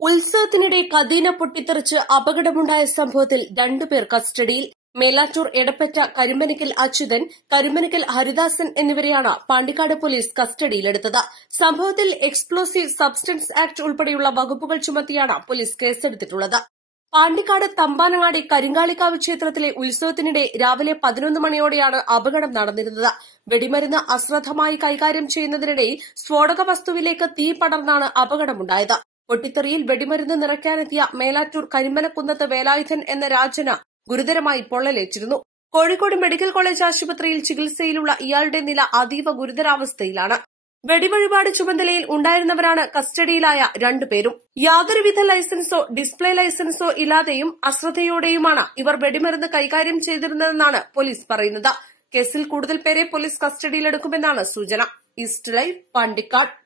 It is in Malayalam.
ഉത്സവത്തിനിടെ കദീന പൊട്ടിത്തെറിച്ച് അപകടമുണ്ടായ സംഭവത്തിൽ രണ്ടുപേർ കസ്റ്റഡിയിൽ. മേലാറ്റൂർ എടപ്പറ്റ കരിമ്പനക്കൽ അച്യുതൻ കരിമ്പനക്കൽ ഹരിദാസൻ എന്നിവരെയാണ് പാണ്ടിക്കാട് പോലീസ് കസ്റ്റഡിയിലെടുത്തത്. സംഭവത്തിൽ എക്സ്പ്ലോസീവ് സബ്സ്റ്റൻസ് ആക്ട് ഉൾപ്പെടെയുള്ള വകുപ്പുകൾ ചുമത്തിയാണ് പോലീസ് കേസെടുത്തിട്ടുള്ളത്. പാണ്ടിക്കാട് തമ്പാനങ്ങാടി കരിങ്കാളിക്കാവ് ക്ഷേത്രത്തിലെ ഉത്സവത്തിനിടെ രാവിലെ പതിനൊന്ന് മണിയോടെയാണ് അപകടം നടന്നിരുന്നത്. വെടിമരുന്ന് അശ്രദ്ധമായി കൈകാര്യം ചെയ്യുന്നതിനിടെ സ്ഫോടക വസ്തുവിലേക്ക് തീ പടർന്നാണ് അപകടമുണ്ടായത്. പൊട്ടിത്തെറിയിൽ വെടിമരുന്ന് നിറയ്ക്കാനെത്തിയ മേലാറ്റൂർ കരിമ്പനക്കുന്നത്ത് വേലായുധൻ എന്ന രാജന ഗുരുതരമായി പൊള്ളലേറ്റിരുന്നു. കോഴിക്കോട് മെഡിക്കൽ കോളേജ് ആശുപത്രിയിൽ ചികിത്സയിലുള്ള ഇയാളുടെ നില അതീവ ഗുരുതരാവസ്ഥയിലാണ്. വെടിവഴിപാട് ചുമതലയിൽ ഉണ്ടായിരുന്നവരാണ് കസ്റ്റഡിയിലായ രണ്ടുപേരും. യാതൊരുവിധ ലൈസൻസോ ഡിസ്പ്ലേ ലൈസൻസോ ഇല്ലാതെയും അശ്രദ്ധയോടെയുമാണ് ഇവർ വെടിമരുന്ന് കൈകാര്യം ചെയ്തിരുന്നതെന്നാണ് പോലീസ് പറയുന്നത്. കേസിൽ കൂടുതൽ പേരെ പോലീസ് കസ്റ്റഡിയിലെടുക്കുമെന്നാണ് സൂചന. East live Pandikkad.